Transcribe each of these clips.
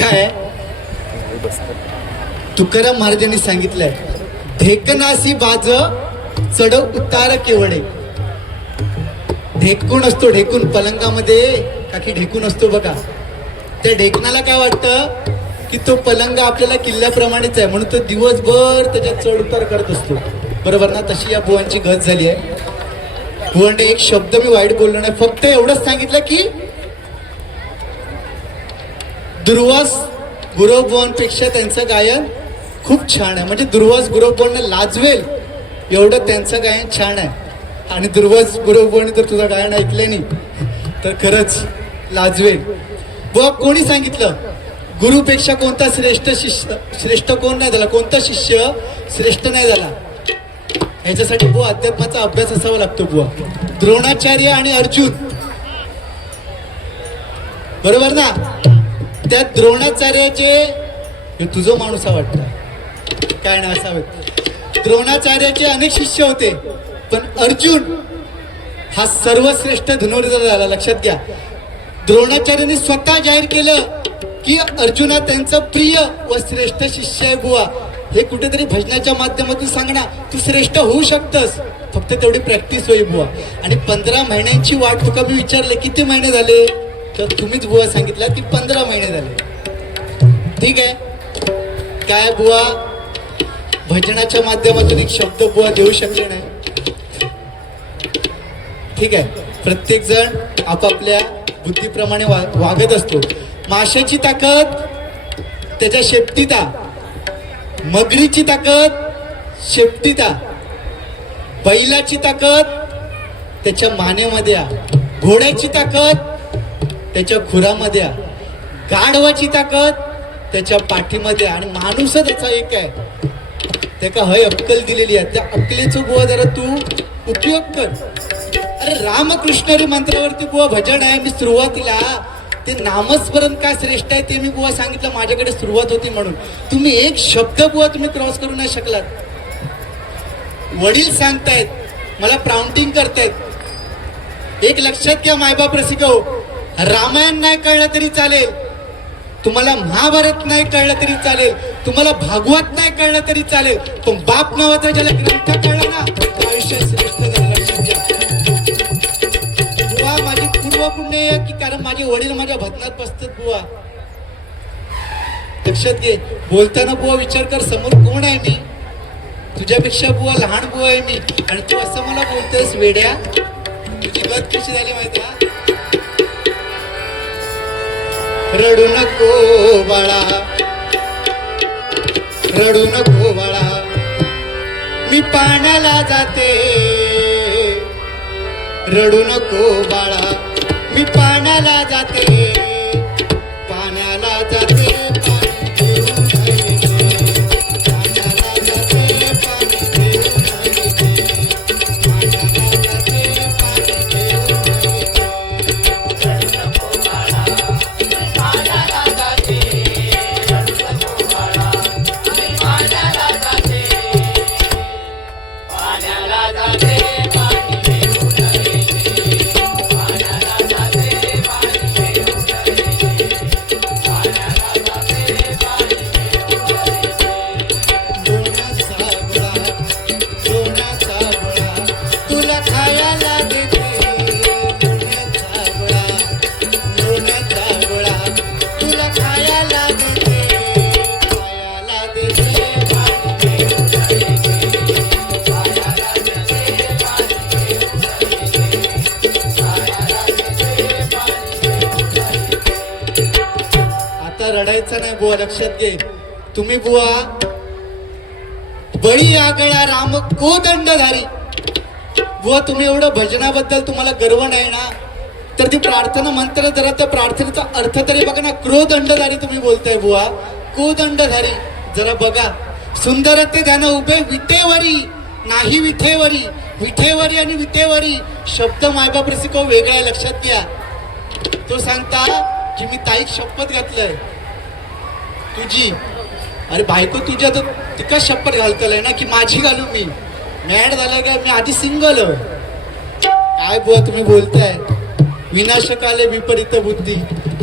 काय? तुकाराम महाराजांनी सांगितलंय ढेकनासी बाज चढ उतार केवडे. ढेकून असतो ढेकून पलंगामध्ये काकी ढेकून असतो बघा. त्या ढेकणाला काय वाटतं? की तो पलंग आपल्याला किल्ल्याप्रमाणेच आहे म्हणून तो दिवसभर त्याच्यात चढ उतार करत असतो. बरोबर ना? तशी या बुवांची गत झाली आहे. बुवांनी एक शब्द मी वाईट बोललो नाही फक्त एवढंच सांगितलं की दुर्वास गुरवबुवांपेक्षा त्यांचं गायन खूप छान आहे. म्हणजे दुर्वास गुरवबुवांना लाजवेल एवढं त्यांचं गायन छान आहे. आणि दुर्वास गुरवबुवांनी जर तुझं गायन ऐकलं नाही तर खरंच लाजवेल. बुवा कोणी सांगितलं? गुरुपेक्षा कोणता श्रेष्ठ शिष्य श्रेष्ठ कोण नाही झाला? कोणता शिष्य श्रेष्ठ नाही झाला? ह्याच्यासाठी बुवा अध्यात्माचा अभ्यास असावा लागतो बुवा. द्रोणाचार्य आणि अर्जुन. बरोबर ना? त्या द्रोणाचार्याचे हे तुझं माणूस वाटत काय ना असावेत द्रोणाचार्याचे अनेक शिष्य होते पण अर्जुन हा सर्वश्रेष्ठ धनुर्धर झाला. लक्षात घ्या. द्रोणाचार्याने स्वतः जाहीर केलं की अर्जुन हा त्यांचा प्रिय व श्रेष्ठ शिष्य आहे बुवा. हे कुठेतरी भजनाच्या माध्यमातून सांगणार तू श्रेष्ठ होऊ शकतस. फक्त तेवढी प्रॅक्टिस होई बुवा. आणि पंधरा महिन्यांची वाट तुका मी विचारले किती महिने झाले? तर तुम्हीच बुवा सांगितलं ती पंधरा महिने झाले. ठीक आहे? काय बुवा? भजनाच्या माध्यमातून एक शब्द बुवा देऊ शकले नाही. ठीक आहे? प्रत्येक जण आपापल्या बुद्धीप्रमाणे वा वागत असतो. माशाची ताकद त्याच्या शेपटीता. मगरीची ताकद शेपटीता. बैलाची ताकद त्याच्या मानेमध्ये घोड्याची ताकद त्याच्या खुरामध्ये गाढवाची ताकद त्याच्या पाठीमध्ये आणि माणूस त्याचा एक आहे. त्याका हय अक्कल दिलेली आहे. त्या अक्कलेचं बुवा जरा तू उपयोग कर. अरे रामकृष्णरी मंत्रावरती बुवा भजन आहे. मी सुरुवातीला ते नामस्मरण काय श्रेष्ठ आहे ते मी बुवा सांगितलं. माझ्याकडे सुरुवात होती म्हणून. तुम्ही एक शब्द बुवा तुम्ही क्रॉस करू नाही शकलात. वडील सांगतायत मला प्राउंटिंग करतायत. एक लक्षात घ्या मायबाप रसिको रामायण नाही कळलं तरी चालेल. तुम्हाला महाभारत नाही कळलं तरी चालेल. तुम्हाला भागवत नाही कळलं तरी चालेल. पण बाप नावाचा ज्याला ग्रंथ कळला ना आयुष्य श्रेष्ठ झालं. बुवा माझी पूर्व पुण्य आहे की कारण माझे वडील माझ्या भजनात बसतात बुवा. लक्षात घे. बोलताना बुवा विचार कर समोर कोण आहे मी? तुझ्यापेक्षा बुवा लहान बुवा आहे मी. आणि तू असं मला बोलतोयस वेड्या? तुझी गत कशी झाली माहिती रडू नको बाळा. रडू नको बाळा. मी पाण्याला जाते. रडू नको बाळा. मी पाण्याला जाते. रडायचं बुवा लक्षात घे तुम्ही बुवा बळी आगळा राम कोदंडधारी बुवा तुम्ही एवढं भजनाबद्दल तुम्हाला गर्व नाही ना? तर ती प्रार्थना मंत्र जरा त्या प्रार्थनेचा अर्थ तरी बघा ना. क्रोदंडधारी तुम्ही बोलताय बुवा. कोदंडधारी जरा बघा. सुंदर ते ध्यान उभे विटेवरी नाही विठेवरी. विठेवरी आणि विटेवरी शब्द मायबाप रसिको वेगळा आहे लक्षात घ्या. तो सांगता की मी ताईक शपथ घातलंय. तुझी. अरे बायको तुझ्या तर तिका शपथ घालतलंय ना की माझी घालू मी. मॅड झालं काय? मी आधी सिंगल काय बुवा तुम्ही बोलताय? विनाशकाले विपरीत बुद्धी.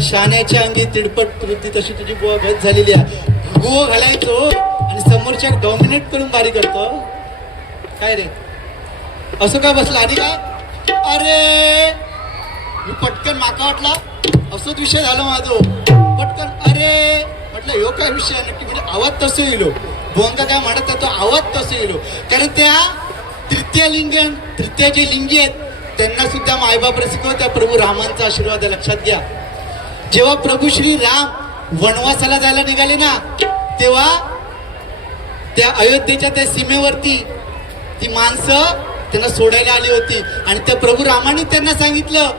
शाण्याच्या अंगी तिडपट वृत्ती तशी तुझी बुवा गत झालेली आहे. गो घालायचो आणि समोरच्या डॉमिनेट करून बारी करतो. काय रे? असं काय बसला? आधी का? अरे! मी पटकन माका वाटला. असोच विषय झाला माझो. पटकन अरे! म्हटलं ह्यो काय विषय नक्की म्हणजे आवाज तसं येलो हो? भोंगा काय म्हणत तो आवाज तसं येलो हो. कारण त्या तृतीय लिंग तृतीय जे लिंगी आहेत त्यांना सुद्धा मायबाप शिकवत्या त्या प्रभू रामांचा आशीर्वाद लक्षात घ्या. जेव्हा प्रभू श्री राम वनवासाला जायला निघाले ना तेव्हा त्या अयोध्येच्या त्या सीमेवरती ती माणसं त्यांना सोडायला आली होती. आणि त्या प्रभू रामाने त्यांना सांगितलं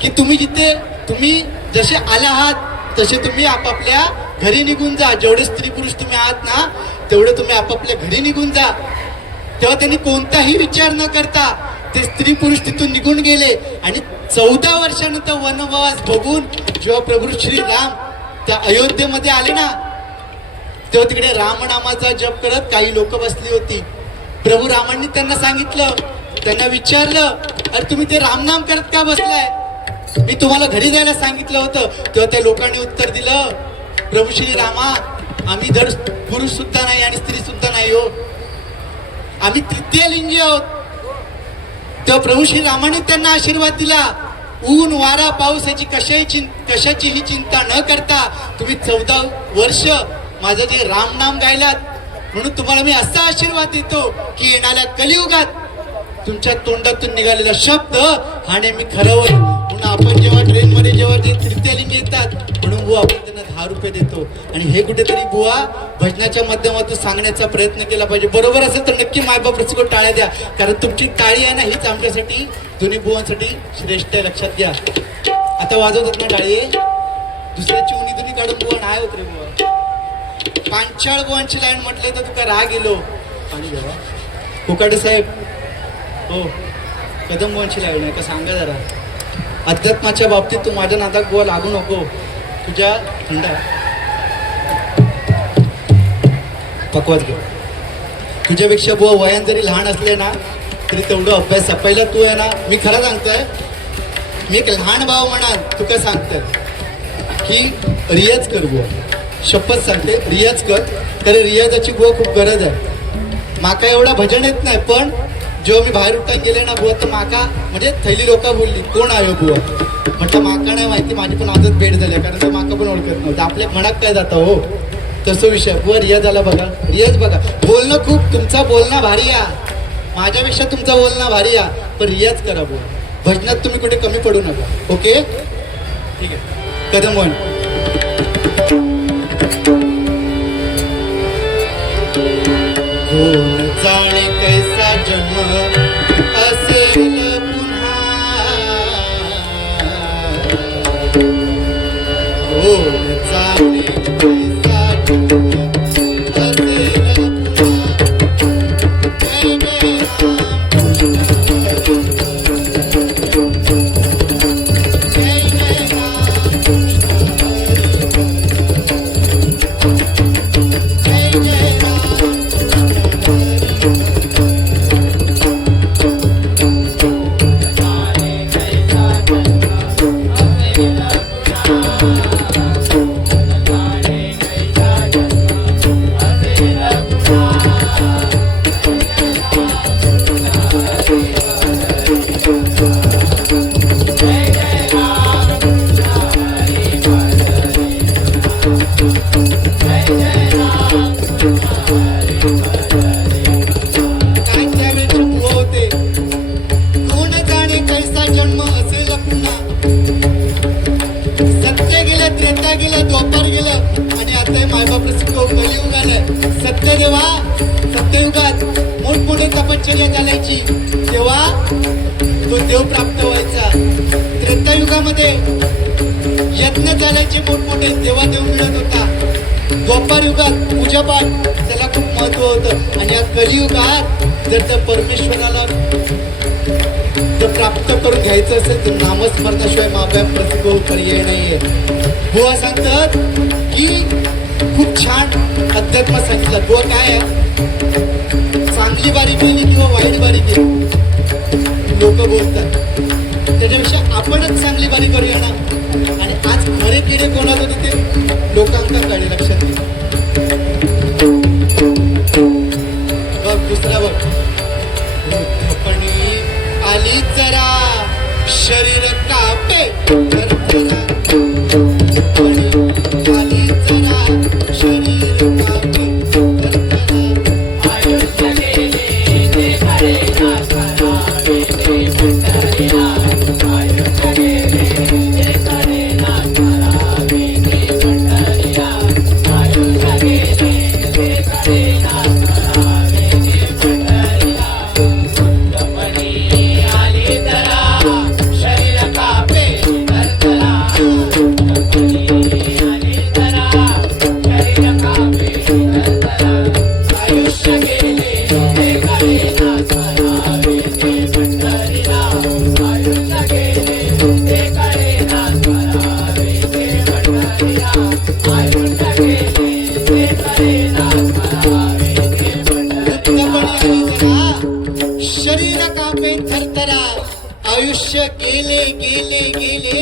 की तुम्ही जिथे तुम्ही जसे आले आहात तसे तुम्ही आपापल्या घरी निघून जा. जेवढे स्त्री पुरुष तुम्ही आहात ना तेवढे तुम्ही आपापल्या घरी निघून जा. तेव्हा त्यांनी कोणताही विचार न करता ते स्त्री पुरुष तिथून निघून गेले आणि चौदा वर्षानंतर वनवास बघून जेव्हा प्रभू श्री राम त्या अयोध्येमध्ये आले ना तेव्हा तिकडे रामनामाचा जप करत काही लोक बसली होती. प्रभू रामांनी त्यांना सांगितलं त्यांना विचारलं अरे तुम्ही ते रामनाम करत का बसलाय? मी तुम्हाला घरी जायला सांगितलं होतं. तेव्हा त्या लोकांनी उत्तर दिलं प्रभू श्री रामा आम्ही धड पुरुष सुद्धा नाही आणि स्त्री सुद्धा नाही हो. आम्ही तृतीय लिंगी आहोत. तेव्हा प्रभू श्री रामाने त्यांना आशीर्वाद दिला. ऊन वारा पाऊस याची कशाही चिं कशाचीही चिंता न करता तुम्ही चौदा वर्ष माझं जे रामनाम गायलात म्हणून तुम्हाला मी असा आशीर्वाद देतो की येणाऱ्या कलियुगात तुमच्या तोंडातून निघालेला शब्द हा नेहमी खरं होईल. म्हणून आपण जेव्हा ट्रेनमध्ये जेव्हा ते तृतीय लिंग येतात म्हणून बुवा आपण दहा रुपये देतो. आणि हे कुठेतरी बुवा भजनाच्या माध्यमातून सांगण्याचा प्रयत्न केला पाहिजे. बरोबर असेल तर नक्की मायबाप रसिको टाळ्या द्या. कारण तुमची टाळी आहे ना हीच आमच्यासाठी दोन्ही बुवांसाठी श्रेष्ठ आहे. लक्षात घ्या. आता वाजवतात ना टाळी. दुसऱ्याची उनी तुम्ही काढून बुवा नाही होत रे बुवा. पांचाळ बुवांची लाईन म्हटले तर तुका राग गेलो पाणी घ्यावा कोकाटे साहेब. हो. कदम बुवांची लाईन आहे. का सांगा जरा. अध्यात्माच्या बाबतीत तू माझ्या नादात बुवा लागू नको. तुझ्या हिंदा पकवत पकवाच घे. तुझ्यापेक्षा बुवा वयान जरी लहान असले ना तरी तेवढं अभ्यास पहिला तू आहे ना मी खरं सांगतोय मी एक लहान भाव म्हणाल तुका सांगतोय की रियाज कर बुवा. शपथ सांगते रियाज कर. तरी रियाजाची बुवा खूप गरज आहे. माका एवढा भजन येत नाही पण जेव्हा मी बाहेर उठान गेले ना बुवा तर माका म्हणजे थैली लोक बोलली कोण आहे हो बुवा? म्हटलं माका नाही माहिती माझी पण आजच भेट झाली आहे, कारण तर माका पण ओळखत नव्हतं. आपल्या मनात काय जातं हो? तसं विषय. बुवा रियाज आला बघा. रियाज बघा. बोलणं खूप तुमचा बोलणं भारी या माझ्यापेक्षा तुमचा बोलणं भारी या पण रियाज करा बुवा. भजनात तुम्ही कुठे कमी पडू नका. ओके? ठीक आहे. कदम वन. कोण जाणे कैसा जन्म असेल पुन्हा. हो, सत्यदेवा सत्य जेव्हा सत्ययुगात मोठमोठे तपश्चर्या चालायची. तेव्हा तो देव प्राप्त व्हायचा. त्रेतायुगामध्ये यत्न चालायचे मोठमोठे तेव्हा देव मिळत होता. द्वापार युगात पूजापाठ त्याला खूप महत्त्व होतं. आणि या कलियुगात जर त्या परमेश्वराला ते प्राप्त करून घ्यायचं असेल तर नामस्मरणाशिवाय माप्या प्रतिभो पर्याय नाहीये. बुवा सांगतात की खूप छान अध्यात्म सांगितलं बुवा काय आहे. चांगली बारी केली किंवा वाईट बारी केली लोक बोलतात. त्याच्यापेक्षा आपणच चांगली बारी करूया ना? आणि आज किडे कोणात होते ते लोकांका कळे लक्षात घे बघ दुसरा बघ. आली जरा शरीर कापे. आयुष्य गेले गेले गेले.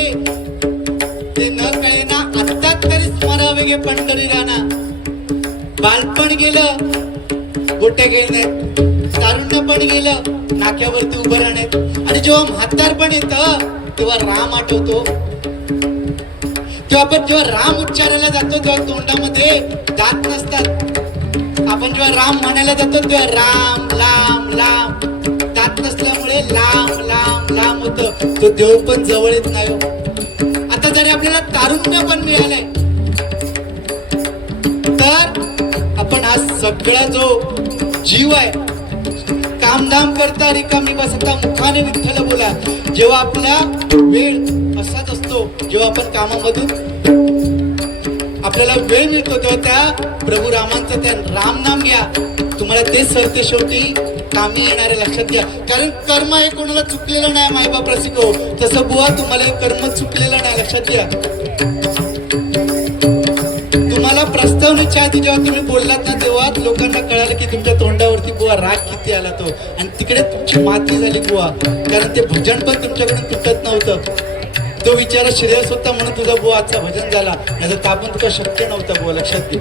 ते न कळेना आता तरी स्मरावे गे पंढरी राणा. बालपण गेलं गोटे गेले तारुण्य पण गेलं नाक्यावरती उभं राहणे आणि जेव्हा म्हातारपण येतं तेव्हा राम आठवतो. तेव्हा आपण जेव्हा राम उच्चारायला जातो तेव्हा तोंडामध्ये दात नसतात. आपण जेव्हा राम म्हणायला जातो तेव्हा राम लांब लांब दात नसल्यामुळे लांब लांब लांब होत. तो देव पण जवळ येत नाही हो. आता जरी आपल्याला तारुण्य पण मिळालंय तर आपण हा सगळा जो जीव आहे कामधाम करता रिकामी बसता मुखाने विठ्ठल बोला. जेव्हा आपला वेळ असाच असतो जेव्हा आपण कामामधून आपल्याला वेळ मिळतो तेव्हा त्या प्रभू रामांचं त्या राम नाम घ्या. तुम्हाला तेच सरते शेवटी कामी येणारे लक्षात घ्या. कारण कर्म हे कोणाला चुकलेलं नाही मायबाप रसिको हो. तसं बुवा तुम्हाला हे कर्म चुकलेलं नाही लक्षात घ्या. तुम्हाला प्रस्तावनेच्या आधी जेव्हा तुम्ही बोललात ना तेव्हा लोकांना कळालं की तुमच्या तोंडावरती बुवा राग किती आला तो. आणि तिकडे तुमची माती झाली बुवा. कारण ते भजन पण तुमच्याकडून तुटत नव्हतं. तो विचार श्रेयस होता म्हणून तुझा बुवा आजचा भजन झाला. नाही तापण आपण शक्य नव्हता बुवा लक्षात घे.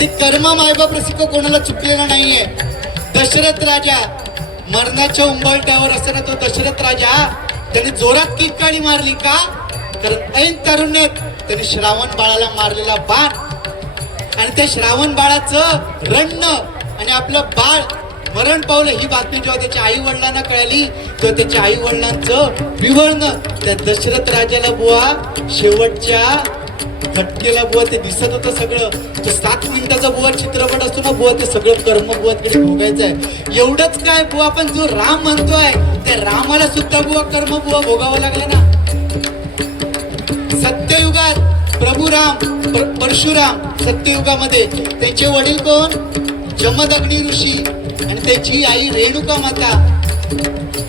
ते कर्म मायबाप रसिक हो, कोणाला चुकलेला नाहीये. दशरथ राजा मरणाच्या उंबरट्यावर असताना तो दशरथ राजा त्याने जोरात किटकाळी मारली का? कारण ऐन तारुण्यात त्याने श्रावण बाळाला मारलेला बाण. आणि त्या श्रावण बाळाचं रडणं आणि आपलं बाळ मरण पावलं ही बातमी जेव्हा त्याच्या आई वडिलांना कळाली तेव्हा त्याच्या आई वडिलांचं विवळणं त्या दशरथ राजाला बुवा शेवटच्या घटकेला बुवा ते दिसत होतं सगळं. तो सात मिनिटाचा बुवा चित्रपट असतो ना बुवा ते सगळं कर्म बुवा तिकडे भोगायचं आहे. एवढंच काय बुवा आपण जो राम म्हणतोय त्या रामाला सुद्धा बुवा कर्म बुवा भोगावं लागलं ना. सत्ययुगात प्रभू राम परशुराम सत्ययुगामध्ये त्यांचे वडील कोण? जमदग्नी ऋषी. आणि त्याची आई रेणुका माता.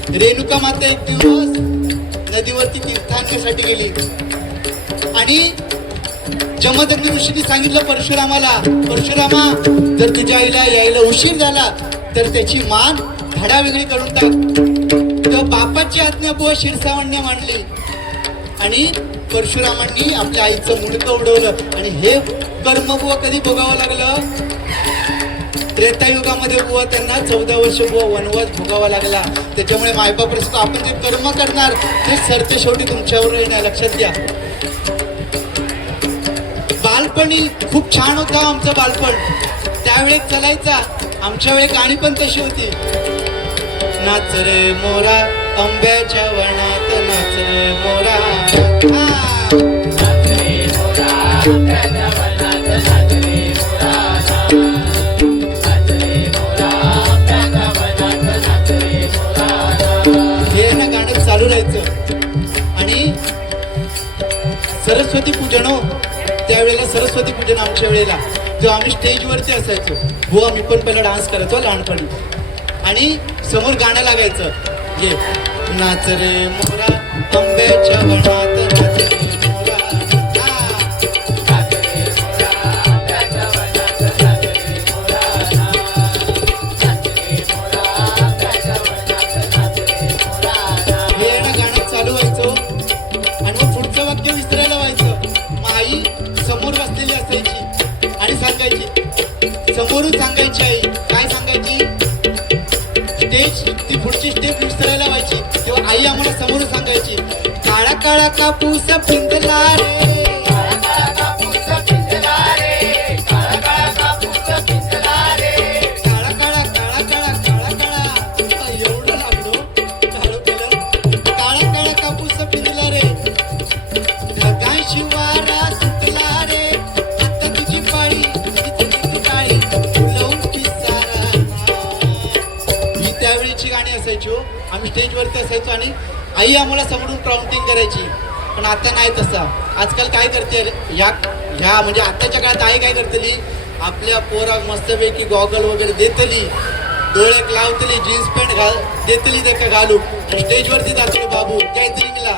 रेणुका माता एक दिवस नदीवरती तीर्थांण्यासाठी गेली. आणि जमदग्नी ऋषीने सांगितलं परशुरामाला परशुरामा जर तुझ्या आईला यायला उशीर झाला तर त्याची मान धडा वेगळी करून टाक. तर बापाची आज्ञा बुवा शिरसावण्य मांडली. आणि परशुरामांनी आपल्या आईचं मुडकं उडवलं. आणि हे कर्म बुवा कधी भोगावं लागलं? त्रेतायुगामध्ये बुवा त्यांना चौदा वर्ष बुवा वनवास भोगावा लागला. त्याच्यामुळे मायबाप आपण जे कर्म करणार ते सरते शेवटी तुमच्यावर येणार. लक्षात घ्या. बालपणी खूप छान होता आमचं बालपण. त्यावेळेस चलायचा. आमच्या वेळी गाणी पण तशी होती. नाच रे मोरा आंब्याच्या वनात नाच रे मोरा. हे ना गाणं चालू राहायचं. आणि सरस्वती पूजन हो. त्यावेळेला सरस्वती पूजन आमच्या वेळेला जेव्हा आम्ही स्टेजवरती असायचो हो आम्ही पण पहिला डान्स करायचो लहानपणी. आणि समोर गाणं लागायचं ये. नाच रे मोरा आंब्याच्या वनात नाच काळी कापूस पिंजला रे त्यावेळीची गाणी असायची. आम्ही स्टेजवरती असायचो आणि आई आम्हाला समोरून काउंटिंग करायची. पण आता नाही तसा. आजकाल काय करते या ह्या म्हणजे आताच्या काळात आई काय करतली आपल्या पोराक मस्तपैकी गॉगल वगैरे देतली डोळ्याक लावतली जीन्स पॅन्ट घाल देतली ते का घालू स्टेजवरती जातले बाबू गॅदरिंगला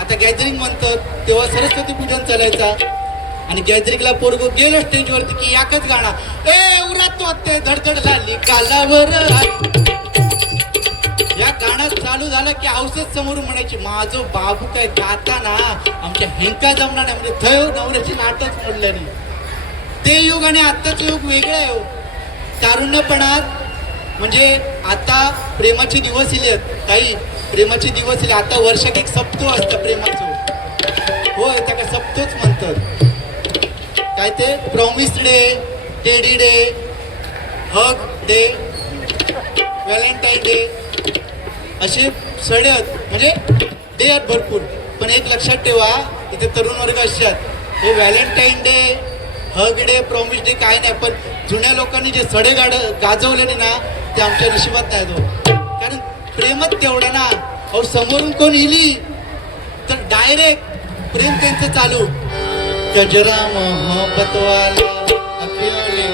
आता गॅदरिंग म्हणतात तेव्हा सरस्वती पूजन चालायचा. आणि गॅदरिंगला पोरगो गेलो स्टेजवरती की याकच गाणं. ए उरात तो ते धडधड झाली कालावर आली. गाणं चालू झालं की औषध समोरून म्हणायची माझं बाबू काय गाताना आमच्या हिंका जमणार नाही. म्हणजे थय नवऱ्याची नाटच मोडल्याने ते युग आणि आत्ताचं युग वेगळं आहे हो. तारुण्यपणात म्हणजे आता प्रेमाचे दिवस इले काही प्रेमाचे दिवस इले आता वर्षात एक सप्तो असतं प्रेमाचं. होय त्याला सप्तोच म्हणतात. काय ते? Promise day teddy day hug day Valentine day असे सडे आहेत. म्हणजे डे आहेत भरपूर. पण एक लक्षात ठेवा इथे तरुण वर्ग असतात हे Valentine day hug day promise day काय नाही पण जुन्या लोकांनी जे सडे गाड गाजवलेले ना ते आमच्या नशिबात नाही तो हो. कारण प्रेमच तेवढा ना. अहो समोरून कोण इली तर डायरेक्ट प्रेम त्यांचं चालू. गजरा मोहब्बत वाला अखियों ने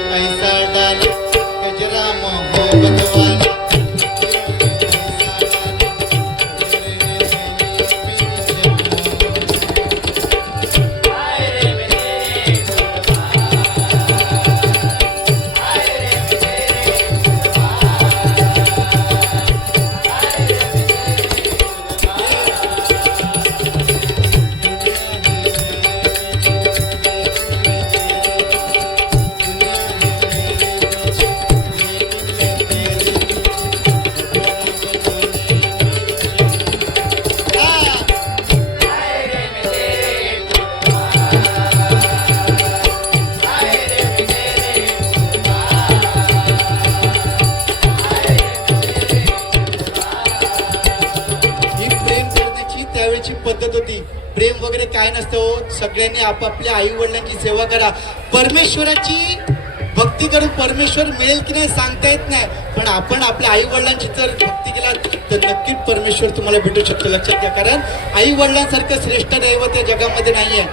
सगळ्यांनी आपापल्या आई वडिलांची सेवा करा. परमेश्वराची भक्ती करून परमेश्वर मिळेल की नाही सांगता येत नाही. पण आपण आपल्या आई वडिलांची जर भक्ती केला तर नक्कीच परमेश्वर तुम्हाला भेटू शकतो. लक्षात घ्या कारण आई वडिलांसारखं श्रेष्ठ दैवत या जगामध्ये नाहीये.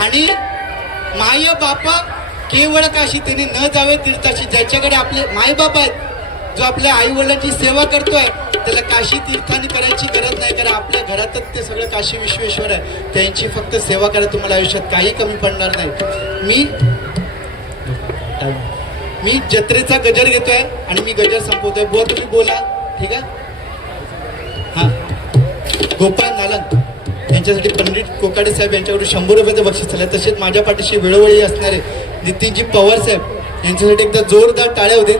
आणि माय बापा केवळ काशी त्याने न जावे तीर्थाशी ज्याच्याकडे आपले मायबाप आहेत जो आपल्या आई वडिलांची सेवा करतोय त्याला काशी तीर्थाने करायची गरज नाही कारण आपल्या घरातच ते सगळं काशी विश्वेश्वर आहे. त्यांची फक्त सेवा करा तुम्हाला आयुष्यात काही कमी पडणार नाही. मी मी जत्रेचा गजर घेतोय आणि मी गजर संपवतोय. बुवा तुम्ही बोला. ठीक आहे? हा. गोपाळ नालन यांच्यासाठी पंडित कोकाडे साहेब यांच्याकडून शंभर रुपयाचं बक्षीस झालं. तसेच माझ्या पाठीशी वेळोवेळी असणारे नितीनजी पवार साहेब. यांच्यासाठी एकदा जोरदार टाळ्या होते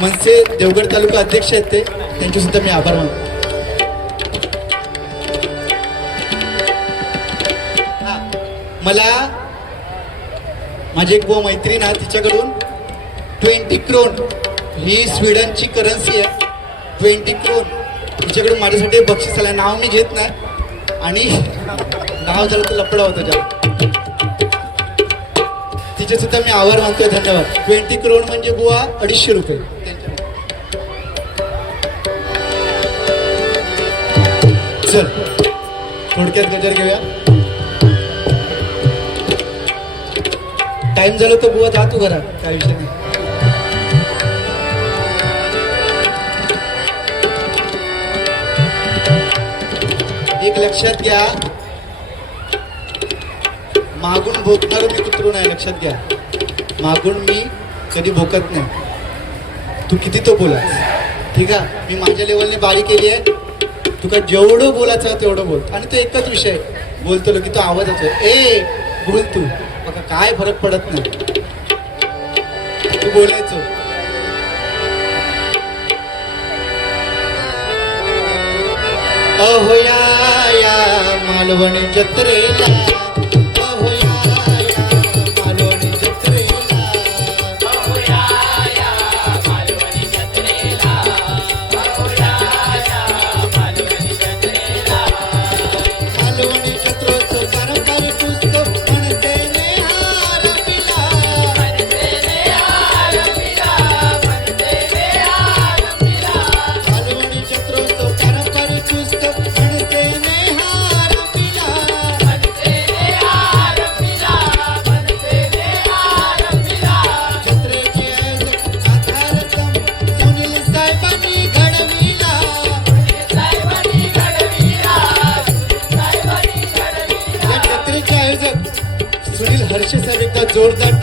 मनसे देवगड तालुका अध्यक्ष आहेत ते. त्यांचे सुद्धा मी आभार मानतो. मला माझी एक बुवा मैत्रीण आहे तिच्याकडून ट्वेंटी क्रोन. ही स्वीडनची करन्सी आहे. Twenty krone. तिच्याकडून माझ्यासाठी बक्षीस आलं नाव मी घेत नाही. आणि नाव झालं तर लपडा होता जाम तिचे सुद्धा मी आभार मानतोय. धन्यवाद. ट्वेंटी क्रोन म्हणजे बुवा अडीचशे रुपये. चल. थोडक्यात गजर घेऊया. टाइम झालं तर बुवा जा तू घरात काय विषय नाही. एक लक्षात घ्या. मागून भोकणार मी कुत्रू नाही लक्षात घ्या. मागून मी कधी भोकत नाही. तू किती तो बोला ठीक आहे? मी माझ्या लेवलने बारी केली आहे. तुका जेवढं बोलायचं तेवढं बोल. आणि तो एकच विषय बोलतो की तो आवाज येतो ए बोल तू. मला काय फरक पडत नाही. तू बोलायचो. अहो या मालवणी जत्रेला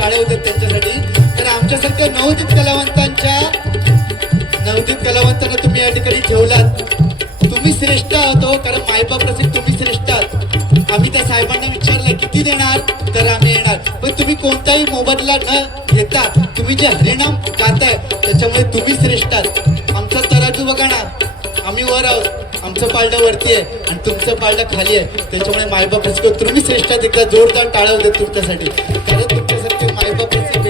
गाड्या होत्या त्यांच्यासाठी. तर आमच्यासारख्या नवोदित कलावंतांच्या नवोदित कलावंतांना तुम्ही या ठिकाणी ठेवलात. तुम्ही श्रेष्ठ आहात हो कारण मायबाप प्रसिद्ध तुम्ही श्रेष्ठ आहात. आम्ही त्या साहेबांना विचारलं किती देणार? तर आम्ही येणार. पण तुम्ही कोणताही मोबदला न घेता तुम्ही जे हरिणाम गाताय त्याच्यामुळे तुम्ही श्रेष्ठ आहात. आमचा तराजू बघा ना. आम्ही वर आहोत. आमचं पालडं वरती आहे आणि तुमचं पालडं खाली आहे. त्याच्यामुळे मायबाप तुम्ही श्रेष्ठ एकदा जोरदार टाळा होते तुमच्यासाठी. eu tô pensando.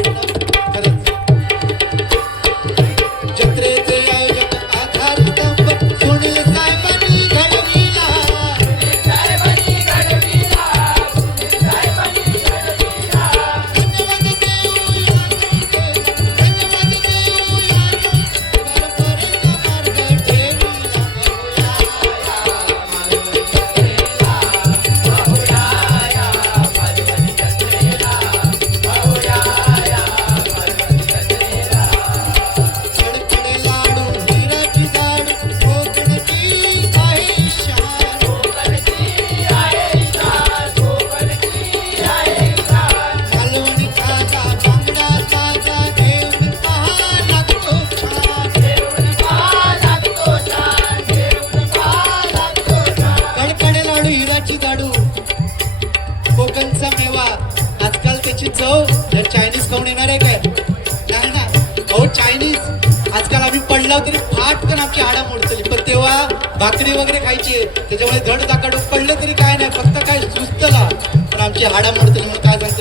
भाकरी वगैरे खायची आहे. त्याच्यामुळे धड दाकाडूक पडलं तरी काय नाही फक्त काय सुचतला पण आमची हाडामडतली म्हणून काय सांगतो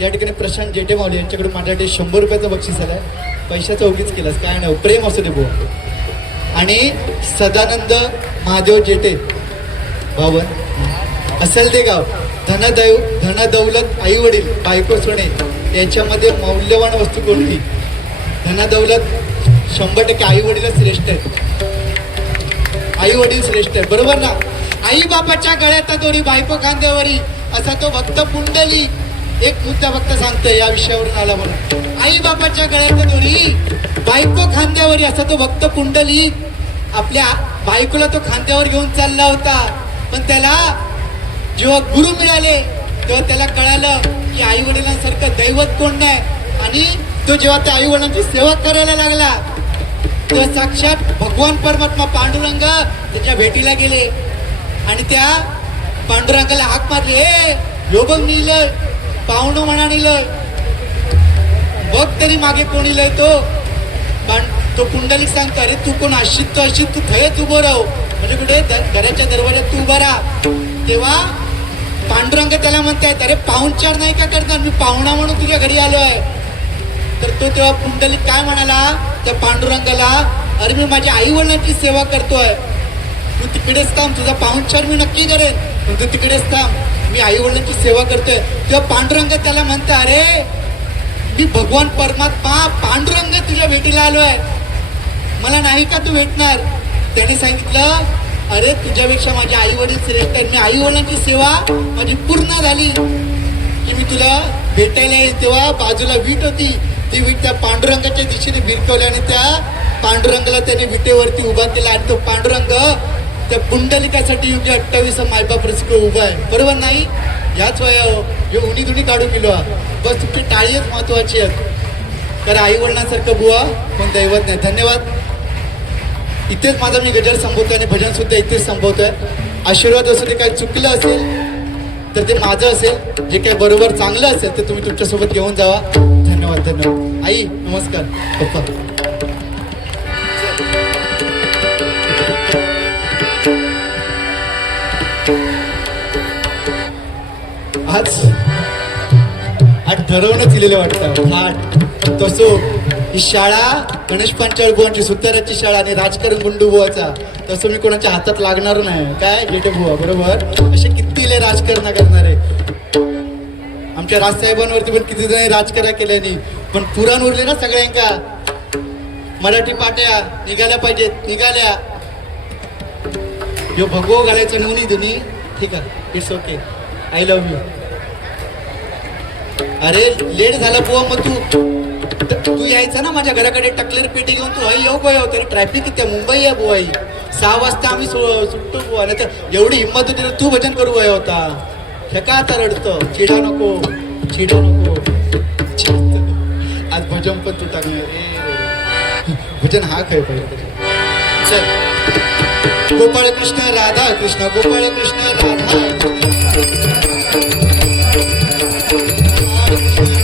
या ठिकाणी प्रशांत जेठे यांच्याकडून माझ्यासाठी शंभर रुपयाचं बक्षीस आलंय. पैशाचं उगीच केलंस काय नाही प्रेम असू दे बुवा. आणि सदानंद महादेव जेठे बावन असेल ते गाव धनदैव धनदौलत आई वडील बायको सोने याच्यामध्ये मौल्यवान वस्तू कोणती? धनदौलत शंभर टक्के आई वडील श्रेष्ठ आहेत. आई वडील श्रेष्ठ आहे बरोबर ना? आई बापाच्या गळ्यात दोरी बायको खांद्यावरी असा तो भक्त पुंडली. एक मुद्दा फक्त सांगतोय या विषयावरून आला म्हणून. आई बापाच्या गळ्यात दोरी बायको खांद्यावर असा तो भक्त कुंडली. आपल्या बायकोला तो खांद्यावर घेऊन चालला होता. पण त्याला जेव्हा गुरु मिळाले तेव्हा त्याला कळालं की आई वडिलांसारखं दैवत कोण नाही. आणि तो जेव्हा त्या आई वडिलांची सेवा करायला लागला तेव्हा साक्षात भगवान परमात्मा पांडुरंग त्याच्या भेटीला गेले. आणि त्या पांडुरंगाला हाक मारली हे यो बघ पाहुणं म्हणा लय. बघ तरी मागे कोणी लय तो. पण तो पुंडलिक सांगतो अरे तू कोण अशीत तू अशीत तू थयच उभं राहू हो. म्हणजे कुठे? द- घराच्या दरवाज्यात तू उभा राहा. तेव्हा पांडुरंग त्याला म्हणतायत अरे पाहुणचार नाही का करणार? मी पाहुणा म्हणून तुझ्या घरी आलो आहे. तर तो तेव्हा पुंडलिक काय म्हणाला? त्या पांडुरंगाला अरे मी माझ्या आई वडिलांची सेवा करतोय. तू तिकडेच थांब तुझा पाहुणचार मी नक्की करेन. तू तिकडेच थांब. मी आई वडिलांची सेवा करतोय. तेव्हा पांडुरंग त्याला म्हणते अरे मी भगवान परमात्मा पांडुरंग तुझ्या भेटीला आलोय. मला नाही का तू भेटणार? त्याने सांगितलं अरे तुझ्यापेक्षा माझे आई वडील श्रेष्ठ आहेत. मी आई वडिलांची सेवा माझी पूर्ण झाली. की मी तुला भेटायला येईल. तेव्हा बाजूला वीट होती. ती वीट त्या पांडुरंगाच्या दिशेने भिरकवली आणि त्या पांडुरंगाला त्याने विटेवरती उभा केला आणि तो पांडुरंग त्या पुंडलिकासाठी योग्य अठ्ठावीस मायबाप रसिक उभा आहे. बरोबर नाही? याच वया हो. हे. उनी दुनी काढून गेलो बस तुमची टाळीच महत्वाची आहेत कारण आई वडिलांसारखं बुवा कोण दैवत नाही. धन्यवाद. इथेच माझा मी गजर संभवतोय आणि भजन सुद्धा इथेच संपवतोय. आशीर्वाद असू ते काय चुकलं असेल तर ते माझं असेल. जे काय बरोबर चांगलं असेल ते तुम्ही तुमच्यासोबत घेऊन जावा. धन्यवाद धन्यवाद. आई नमस्कार. पप्पा. आज आज ठरवणं दिलेलं वाटतं. आठ तसो ही शाळा गणेश पांचाळ बुवांची सुताराची शाळा आणि राजकारण गुंडू बुवाचा. तसं मी कोणाच्या हातात लागणार नाही. काय? जेठे बुवा बरोबर? असे किती राजकारण करणारे. आमच्या राजसाहेबांवरती पण किती जण राजकारण केल्याने पण पुराण उरले ना सगळ्यांका. मराठी पाट्या निघाल्या पाहिजेत निघाल्या. यो भगवो घालायचं नवनी धुनी. ठीक आहे. It's okay I love you अरे लेट झाला बुवा मग तू तू यायचा ना माझ्या घराकडे टकलेर पेटी घेऊन तू हई येऊ गोय तरी ट्रॅफिक किती आहे? मुंबई आहे बुवाई सहा वाजता आम्ही सु- सुटतो बुवा नाही तर एवढी हिंमत होती तू भजन करू वय होता. हे का आता रडतं? चिडा नको चिडा नको. आज भजन पण तू टाकणार ए, भजन हा काय पाहिजे चल. गोपाळ कृष्ण राधा कृष्ण गोपाळ कृष्ण राधा. कृष्ण